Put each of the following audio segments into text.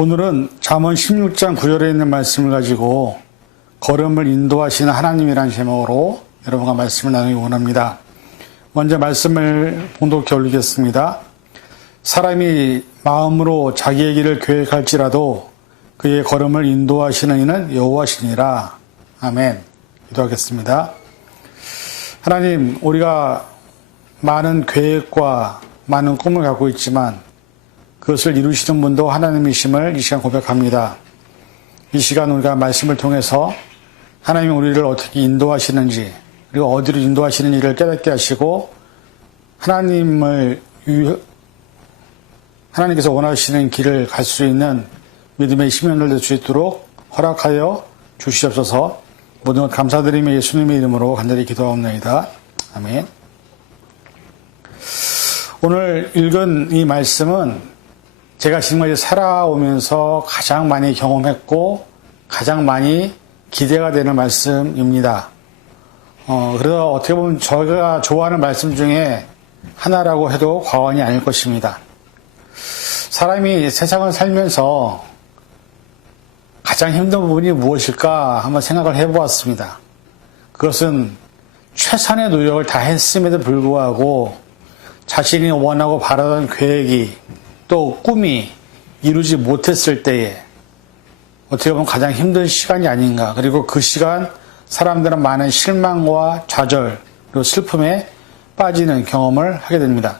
오늘은 잠언 16장 9절에 있는 말씀을 가지고 걸음을 인도하시는 하나님이라는 제목으로 여러분과 말씀을 나누기 원합니다. 먼저 말씀을 봉독해 올리겠습니다. 사람이 마음으로 자기의 길을 계획할지라도 그의 걸음을 인도하시는 이는 여호와시니라. 아멘. 기도하겠습니다. 하나님, 우리가 많은 계획과 많은 꿈을 갖고 있지만 그것을 이루시는 분도 하나님이심을 이 시간 고백합니다. 이 시간 우리가 말씀을 통해서 하나님이 우리를 어떻게 인도하시는지, 그리고 어디로 인도하시는지를 깨닫게 하시고 하나님께서 원하시는 길을 갈 수 있는 믿음의 심연을 낼 수 있도록 허락하여 주시옵소서. 모든 것 감사드리며 예수님의 이름으로 간절히 기도하옵나이다. 아멘. 오늘 읽은 이 말씀은 제가 지금까지 살아오면서 가장 많이 경험했고 가장 많이 기대가 되는 말씀입니다. 그래서 어떻게 보면 제가 좋아하는 말씀 중에 하나라고 해도 과언이 아닐 것입니다. 사람이 세상을 살면서 가장 힘든 부분이 무엇일까 한번 생각을 해보았습니다. 그것은 최선의 노력을 다했음에도 불구하고 자신이 원하고 바라던 계획이 또 꿈이 이루지 못했을 때에 어떻게 보면 가장 힘든 시간이 아닌가. 그리고 그 시간 사람들은 많은 실망과 좌절 그리고 슬픔에 빠지는 경험을 하게 됩니다.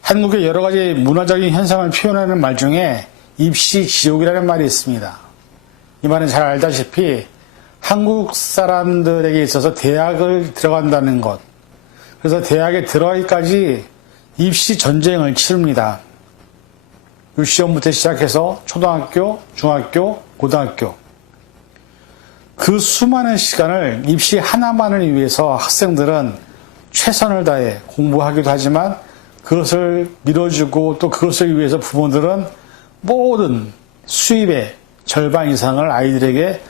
한국의 여러 가지 문화적인 현상을 표현하는 말 중에 입시 지옥이라는 말이 있습니다. 이 말은 잘 알다시피 한국 사람들에게 있어서 대학을 들어간다는 것, 그래서 대학에 들어가기까지 입시 전쟁을 치릅니다. 유치원부터 시작해서 초등학교, 중학교, 고등학교. 그 수많은 시간을 입시 하나만을 위해서 학생들은 최선을 다해 공부하기도 하지만 그것을 밀어주고 또 그것을 위해서 부모들은 모든 수입의 절반 이상을 아이들에게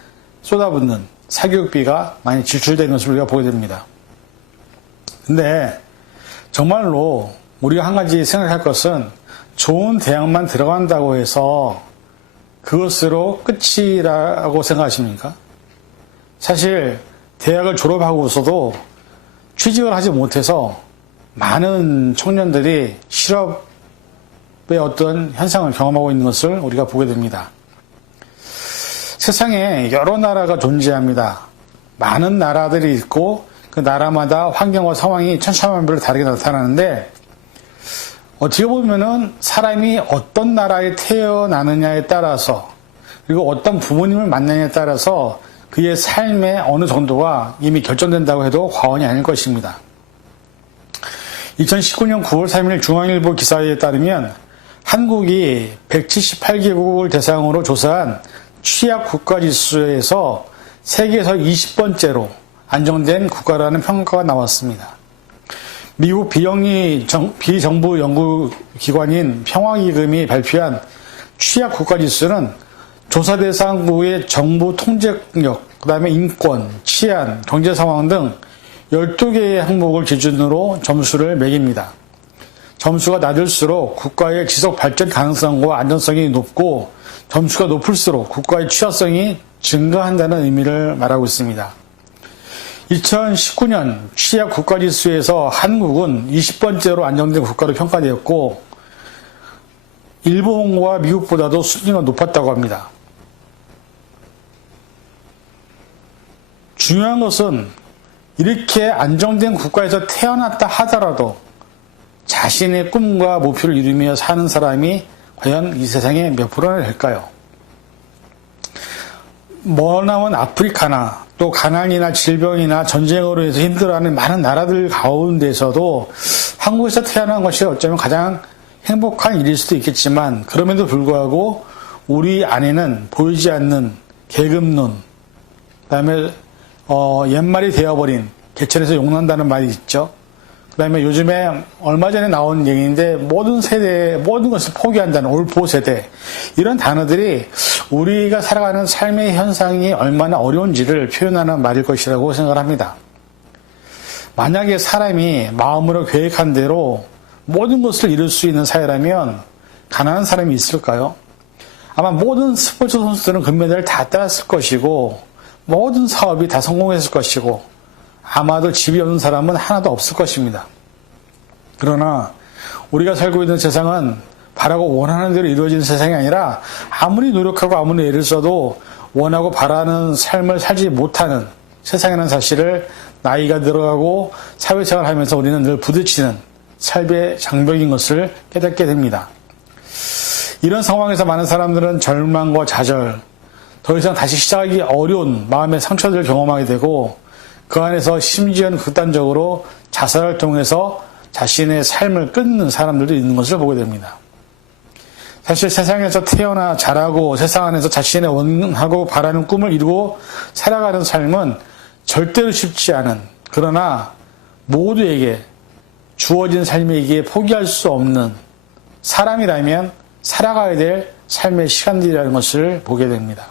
쏟아붓는 사교육비가 많이 지출되는 것을 우리가 보게 됩니다. 근데 정말로 우리가 한 가지 생각할 것은 좋은 대학만 들어간다고 해서 그것으로 끝이라고 생각하십니까? 사실 대학을 졸업하고서도 취직을 하지 못해서 많은 청년들이 실업의 어떤 현상을 경험하고 있는 것을 우리가 보게 됩니다. 세상에 여러 나라가 존재합니다. 많은 나라들이 있고 그 나라마다 환경과 상황이 천차만별로 다르게 나타나는데 어떻게 보면은 사람이 어떤 나라에 태어나느냐에 따라서 그리고 어떤 부모님을 만나느냐에 따라서 그의 삶의 어느 정도가 이미 결정된다고 해도 과언이 아닐 것입니다. 2019년 9월 3일 중앙일보 기사에 따르면 한국이 178개국을 대상으로 조사한 취약 국가지수에서 세계에서 20번째로 안정된 국가라는 평가가 나왔습니다. 미국 비정부 연구기관인 평화기금이 발표한 취약 국가지수는 조사 대상국의 정부 통제력, 그 다음에 인권, 치안, 경제 상황 등 12개의 항목을 기준으로 점수를 매깁니다. 점수가 낮을수록 국가의 지속 발전 가능성과 안전성이 높고 점수가 높을수록 국가의 취약성이 증가한다는 의미를 말하고 있습니다. 2019년 취약 국가지수에서 한국은 20번째로 안정된 국가로 평가되었고 일본과 미국보다도 순위가 높았다고 합니다. 중요한 것은 이렇게 안정된 국가에서 태어났다 하더라도 자신의 꿈과 목표를 이루며 사는 사람이 과연 이 세상에 몇 프로나 될까요? 머나먼 아프리카나 또 가난이나 질병이나 전쟁으로 해서 힘들어하는 많은 나라들 가운데서도 한국에서 태어난 것이 어쩌면 가장 행복한 일일 수도 있겠지만 그럼에도 불구하고 우리 안에는 보이지 않는 계급론, 그다음에 옛말이 되어버린 개천에서 용난다는 말이 있죠. 그 다음에 요즘에 얼마 전에 나온 얘기인데 모든 세대, 모든 것을 포기한다는 올포 세대. 이런 단어들이 우리가 살아가는 삶의 현상이 얼마나 어려운지를 표현하는 말일 것이라고 생각을 합니다. 만약에 사람이 마음으로 계획한 대로 모든 것을 이룰 수 있는 사회라면 가난한 사람이 있을까요? 아마 모든 스포츠 선수들은 금메달을 다 따았을 것이고 모든 사업이 다 성공했을 것이고 아마도 집이 없는 사람은 하나도 없을 것입니다. 그러나 우리가 살고 있는 세상은 바라고 원하는 대로 이루어지는 세상이 아니라 아무리 노력하고 아무리 애를 써도 원하고 바라는 삶을 살지 못하는 세상이라는 사실을 나이가 들어가고 사회생활을 하면서 우리는 늘 부딪히는 삶의 장벽인 것을 깨닫게 됩니다. 이런 상황에서 많은 사람들은 절망과 좌절, 더 이상 다시 시작하기 어려운 마음의 상처들을 경험하게 되고 그 안에서 심지어는 극단적으로 자살을 통해서 자신의 삶을 끊는 사람들도 있는 것을 보게 됩니다. 사실 세상에서 태어나 자라고 세상 안에서 자신의 원하고 바라는 꿈을 이루고 살아가는 삶은 절대로 쉽지 않은, 그러나 모두에게 주어진 삶이기에 포기할 수 없는, 사람이라면 살아가야 될 삶의 시간들이라는 것을 보게 됩니다.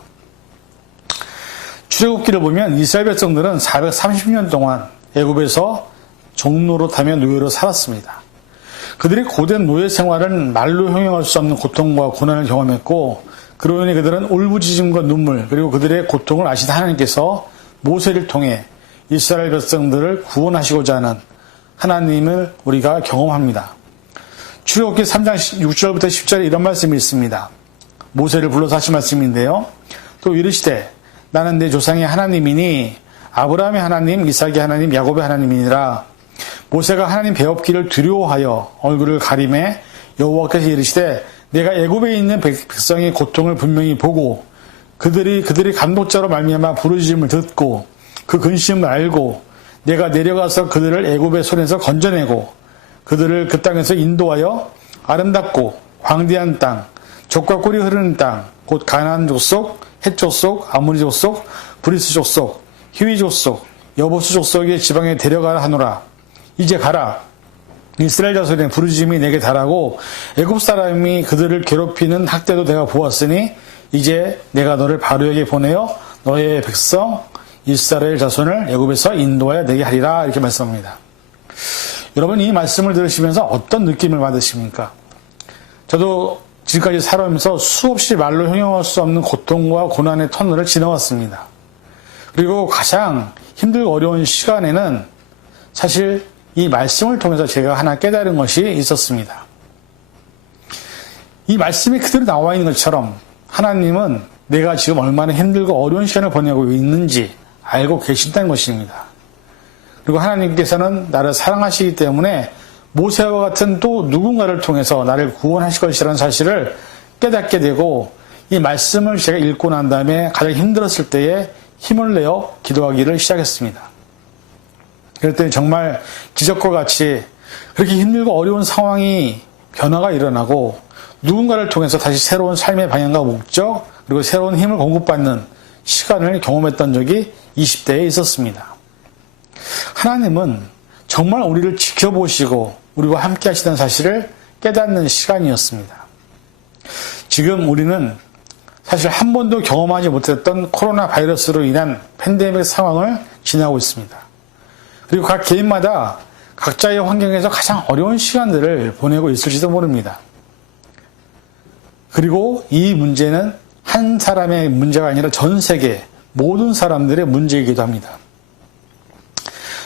출애굽기를 보면 이스라엘 백성들은 430년 동안 애굽에서 종로로 타며 노예로 살았습니다. 그들의 고된 노예 생활은 말로 형용할 수 없는 고통과 고난을 경험했고 그로 인해 그들은 울부짖음과 눈물 그리고 그들의 고통을 아시는 하나님께서 모세를 통해 이스라엘 백성들을 구원하시고자 하는 하나님을 우리가 경험합니다. 출애굽기 3장 6절부터 10절에 이런 말씀이 있습니다. 모세를 불러서 하신 말씀인데요. 또 이르시되 나는 내 조상의 하나님이니 아브라함의 하나님, 이삭의 하나님, 야곱의 하나님이니라. 모세가 하나님 배웁기를 두려워하여 얼굴을 가리매 여호와께서 이르시되 내가 애굽에 있는 백성의 고통을 분명히 보고 그들이 감독자로 말미암아 부르짖음을 듣고 그 근심을 알고 내가 내려가서 그들을 애굽의 손에서 건져내고 그들을 그 땅에서 인도하여 아름답고 광대한 땅, 젖과 꿀이 흐르는 땅, 곧 가나안 족속, 헷 족속, 아모리 족속, 브리스 족속, 히위 족속, 여보스 족속의 지방에 데려가라 하노라. 이제 가라. 이스라엘 자손의 부르짖음이 내게 달하고 애굽 사람이 그들을 괴롭히는 학대도 내가 보았으니 이제 내가 너를 바로에게 보내어 너의 백성 이스라엘 자손을 애굽에서 인도하여 내게 하리라. 이렇게 말씀합니다. 여러분 이 말씀을 들으시면서 어떤 느낌을 받으십니까? 저도 지금까지 살아오면서 수없이 말로 형용할 수 없는 고통과 고난의 터널을 지나왔습니다. 그리고 가장 힘들고 어려운 시간에는 사실 이 말씀을 통해서 제가 하나 깨달은 것이 있었습니다. 이 말씀이 그대로 나와 있는 것처럼 하나님은 내가 지금 얼마나 힘들고 어려운 시간을 보내고 있는지 알고 계신다는 것입니다. 그리고 하나님께서는 나를 사랑하시기 때문에 모세와 같은 또 누군가를 통해서 나를 구원하실 것이라는 사실을 깨닫게 되고 이 말씀을 제가 읽고 난 다음에 가장 힘들었을 때에 힘을 내어 기도하기를 시작했습니다. 그랬더니 정말 기적과 같이 그렇게 힘들고 어려운 상황이 변화가 일어나고 누군가를 통해서 다시 새로운 삶의 방향과 목적 그리고 새로운 힘을 공급받는 시간을 경험했던 적이 20대에 있었습니다. 하나님은 정말 우리를 지켜보시고 우리와 함께 하시다는 사실을 깨닫는 시간이었습니다. 지금 우리는 사실 한 번도 경험하지 못했던 코로나 바이러스로 인한 팬데믹 상황을 지나고 있습니다. 그리고 각 개인마다 각자의 환경에서 가장 어려운 시간들을 보내고 있을지도 모릅니다. 그리고 이 문제는 한 사람의 문제가 아니라 전 세계 모든 사람들의 문제이기도 합니다.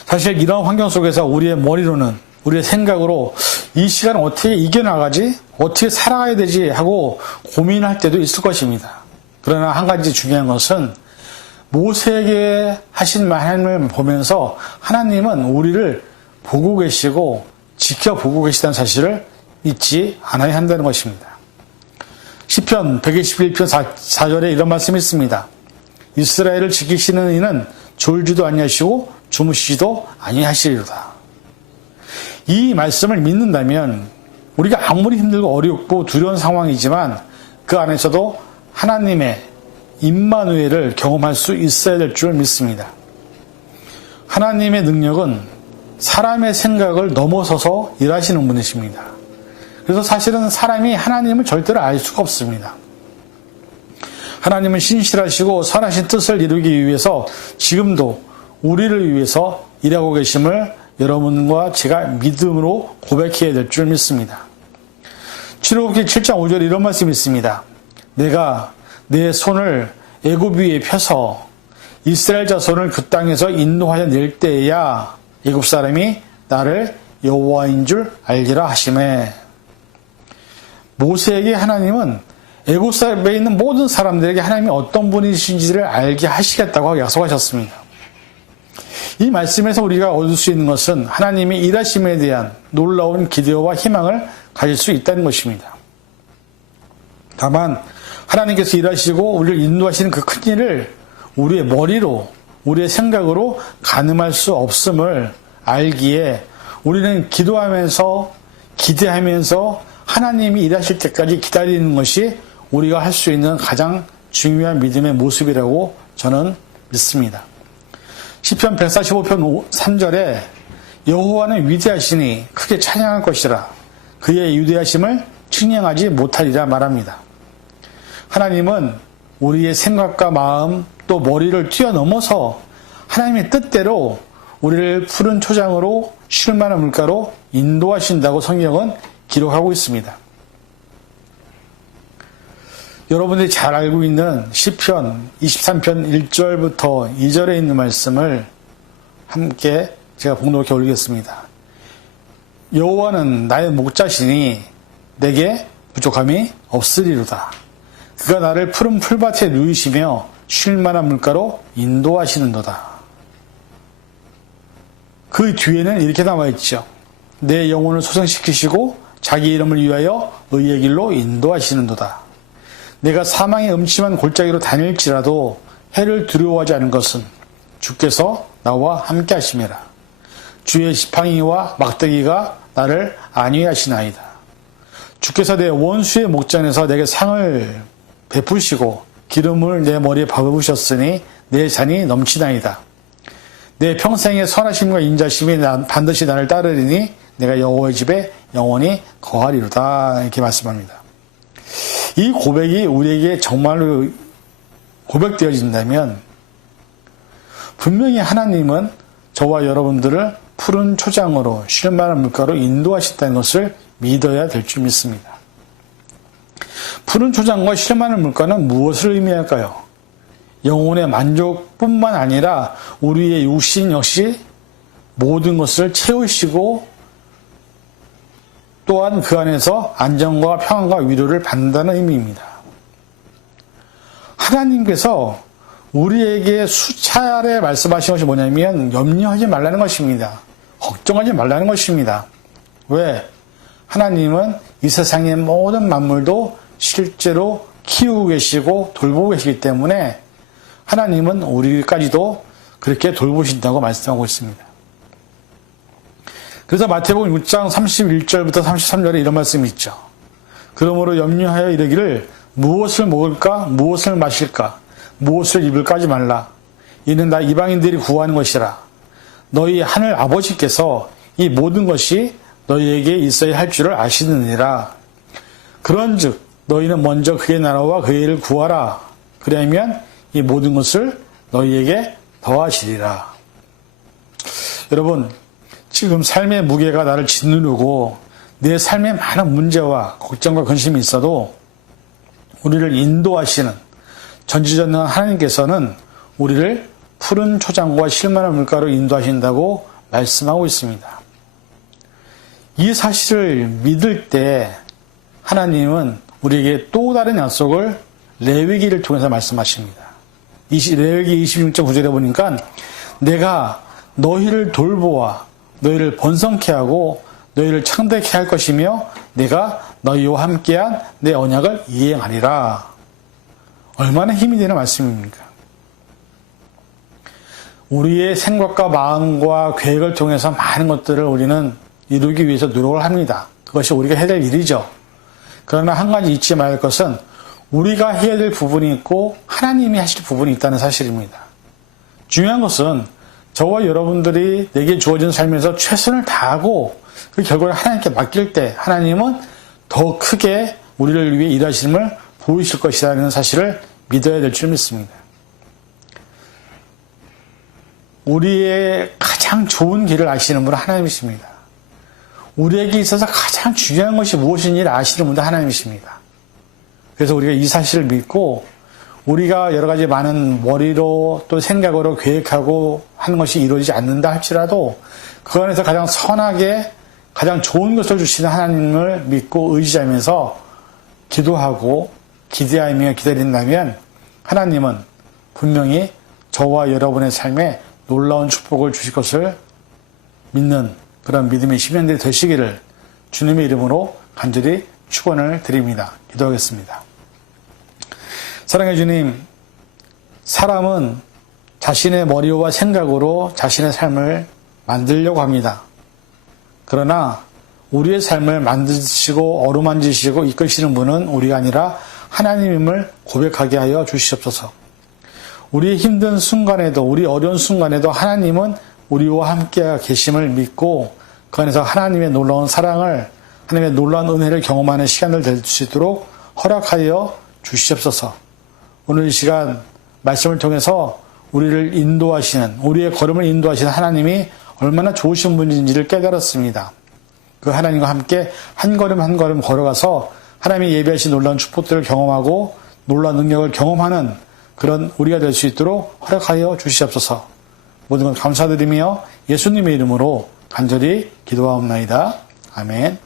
사실 이런 환경 속에서 우리의 머리로는 우리의 생각으로 이 시간을 어떻게 이겨나가지? 어떻게 살아가야 되지? 하고 고민할 때도 있을 것입니다. 그러나 한 가지 중요한 것은 모세에게 하신 하나님을 보면서 하나님은 우리를 보고 계시고 지켜보고 계시다는 사실을 잊지 않아야 한다는 것입니다. 시편 121편 4절에 이런 말씀이 있습니다. 이스라엘을 지키시는 이는 졸지도 아니하시고 주무시지도 아니하시리로다. 이 말씀을 믿는다면 우리가 아무리 힘들고 어렵고 두려운 상황이지만 그 안에서도 하나님의 임마누엘을 경험할 수 있어야 될 줄 믿습니다. 하나님의 능력은 사람의 생각을 넘어서서 일하시는 분이십니다. 그래서 사실은 사람이 하나님을 절대로 알 수가 없습니다. 하나님은 신실하시고 선하신 뜻을 이루기 위해서 지금도 우리를 위해서 일하고 계심을 여러분과 제가 믿음으로 고백해야 될 줄 믿습니다. 출애굽기 7장 5절에 이런 말씀이 있습니다. 내가 내 손을 애굽 위에 펴서 이스라엘 자손을 그 땅에서 인도하여 낼 때에야 애굽 사람이 나를 여호와인 줄 알리라 하시매. 모세에게 하나님은 애굽에 있는 모든 사람들에게 하나님이 어떤 분이신지를 알게 하시겠다고 약속하셨습니다. 이 말씀에서 우리가 얻을 수 있는 것은 하나님의 일하심에 대한 놀라운 기대와 희망을 가질 수 있다는 것입니다. 다만 하나님께서 일하시고 우리를 인도하시는 그 큰 일을 우리의 머리로, 우리의 생각으로 가늠할 수 없음을 알기에 우리는 기도하면서, 기대하면서 하나님이 일하실 때까지 기다리는 것이 우리가 할 수 있는 가장 중요한 믿음의 모습이라고 저는 믿습니다. 시편 145편 3절에 여호와는 위대하시니 크게 찬양할 것이라 그의 위대하심을 측량하지 못하리라 말합니다. 하나님은 우리의 생각과 마음 또 머리를 뛰어넘어서 하나님의 뜻대로 우리를 푸른 초장으로 쉴만한 물가로 인도하신다고 성경은 기록하고 있습니다. 여러분들이 잘 알고 있는 시편 23편 1절부터 2절에 있는 말씀을 함께 제가 봉독해 올리겠습니다. 여호와는 나의 목자시니 내게 부족함이 없으리로다. 그가 나를 푸른 풀밭에 누이시며 쉴만한 물가로 인도하시는도다. 그 뒤에는 이렇게 나와 있죠. 내 영혼을 소생시키시고 자기 이름을 위하여 의의 길로 인도하시는도다. 내가 사망의 음침한 골짜기로 다닐지라도 해를 두려워하지 않은 것은 주께서 나와 함께 하심이라. 주의 지팡이와 막대기가 나를 안위하시나이다. 주께서 내 원수의 목전에서 내게 상을 베푸시고 기름을 내 머리에 바르셨으니 내 잔이 넘치나이다. 내 평생의 선하심과 인자심이 반드시 나를 따르리니 내가 여호와의 집에 영원히 거하리로다. 이렇게 말씀합니다. 이 고백이 우리에게 정말로 고백되어진다면 분명히 하나님은 저와 여러분들을 푸른 초장으로 쉴만한 물가로 인도하신다는 것을 믿어야 될 줄 믿습니다. 푸른 초장과 쉴만한 물가는 무엇을 의미할까요? 영혼의 만족뿐만 아니라 우리의 육신 역시 모든 것을 채우시고 또한 그 안에서 안정과 평안과 위로를 받는다는 의미입니다. 하나님께서 우리에게 수차례 말씀하신 것이 뭐냐면 염려하지 말라는 것입니다. 걱정하지 말라는 것입니다. 왜? 하나님은 이 세상의 모든 만물도 실제로 키우고 계시고 돌보고 계시기 때문에 하나님은 우리까지도 그렇게 돌보신다고 말씀하고 있습니다. 그래서 마태복음 6장 31절부터 33절에 이런 말씀이 있죠. 그러므로 염려하여 이르기를 무엇을 먹을까 무엇을 마실까 무엇을 입을까 하지 말라. 이는 다 이방인들이 구하는 것이라. 너희 하늘 아버지께서 이 모든 것이 너희에게 있어야 할 줄을 아시느니라. 그런즉 너희는 먼저 그의 나라와 그의 일을 구하라. 그러면 이 모든 것을 너희에게 더하시리라. 여러분, 지금 삶의 무게가 나를 짓누르고 내 삶에 많은 문제와 걱정과 근심이 있어도 우리를 인도하시는 전지전능한 하나님께서는 우리를 푸른 초장과 쉴만한 물가로 인도하신다고 말씀하고 있습니다. 이 사실을 믿을 때 하나님은 우리에게 또 다른 약속을 레위기를 통해서 말씀하십니다. 레위기 26장 9절에 보니까 내가 너희를 돌보아 너희를 번성케 하고 너희를 창대케 할 것이며 내가 너희와 함께한 내 언약을 이행하리라. 얼마나 힘이 되는 말씀입니까? 우리의 생각과 마음과 계획을 통해서 많은 것들을 우리는 이루기 위해서 노력을 합니다. 그것이 우리가 해야 될 일이죠. 그러나 한 가지 잊지 말아야 할 것은 우리가 해야 될 부분이 있고 하나님이 하실 부분이 있다는 사실입니다. 중요한 것은 저와 여러분들이 내게 주어진 삶에서 최선을 다하고 그 결과를 하나님께 맡길 때 하나님은 더 크게 우리를 위해 일하심을 보이실 것이라는 사실을 믿어야 될 줄 믿습니다. 우리의 가장 좋은 길을 아시는 분은 하나님이십니다. 우리에게 있어서 가장 중요한 것이 무엇인지를 아시는 분도 하나님이십니다. 그래서 우리가 이 사실을 믿고 우리가 여러 가지 많은 머리로 또 생각으로 계획하고 하는 것이 이루어지지 않는다 할지라도 그 안에서 가장 선하게 가장 좋은 것을 주시는 하나님을 믿고 의지하면서 기도하고 기대하며 기다린다면 하나님은 분명히 저와 여러분의 삶에 놀라운 축복을 주실 것을 믿는 그런 믿음의 시민들이 되시기를 주님의 이름으로 간절히 축원을 드립니다. 기도하겠습니다. 사랑해 주님, 사람은 자신의 머리와 생각으로 자신의 삶을 만들려고 합니다. 그러나 우리의 삶을 만드시고 어루만지시고 이끄시는 분은 우리가 아니라 하나님임을 고백하게 하여 주시옵소서. 우리의 힘든 순간에도 우리 어려운 순간에도 하나님은 우리와 함께 계심을 믿고 그 안에서 하나님의 놀라운 사랑을 하나님의 놀라운 은혜를 경험하는 시간을 될 수 있도록 허락하여 주시옵소서. 오늘 이 시간 말씀을 통해서 우리를 인도하시는 우리의 걸음을 인도하시는 하나님이 얼마나 좋으신 분인지를 깨달았습니다. 그 하나님과 함께 한 걸음 한 걸음 걸어가서 하나님이 예비하신 놀라운 축복들을 경험하고 놀라운 능력을 경험하는 그런 우리가 될 수 있도록 허락하여 주시옵소서. 모든 것 감사드리며 예수님의 이름으로 간절히 기도하옵나이다. 아멘.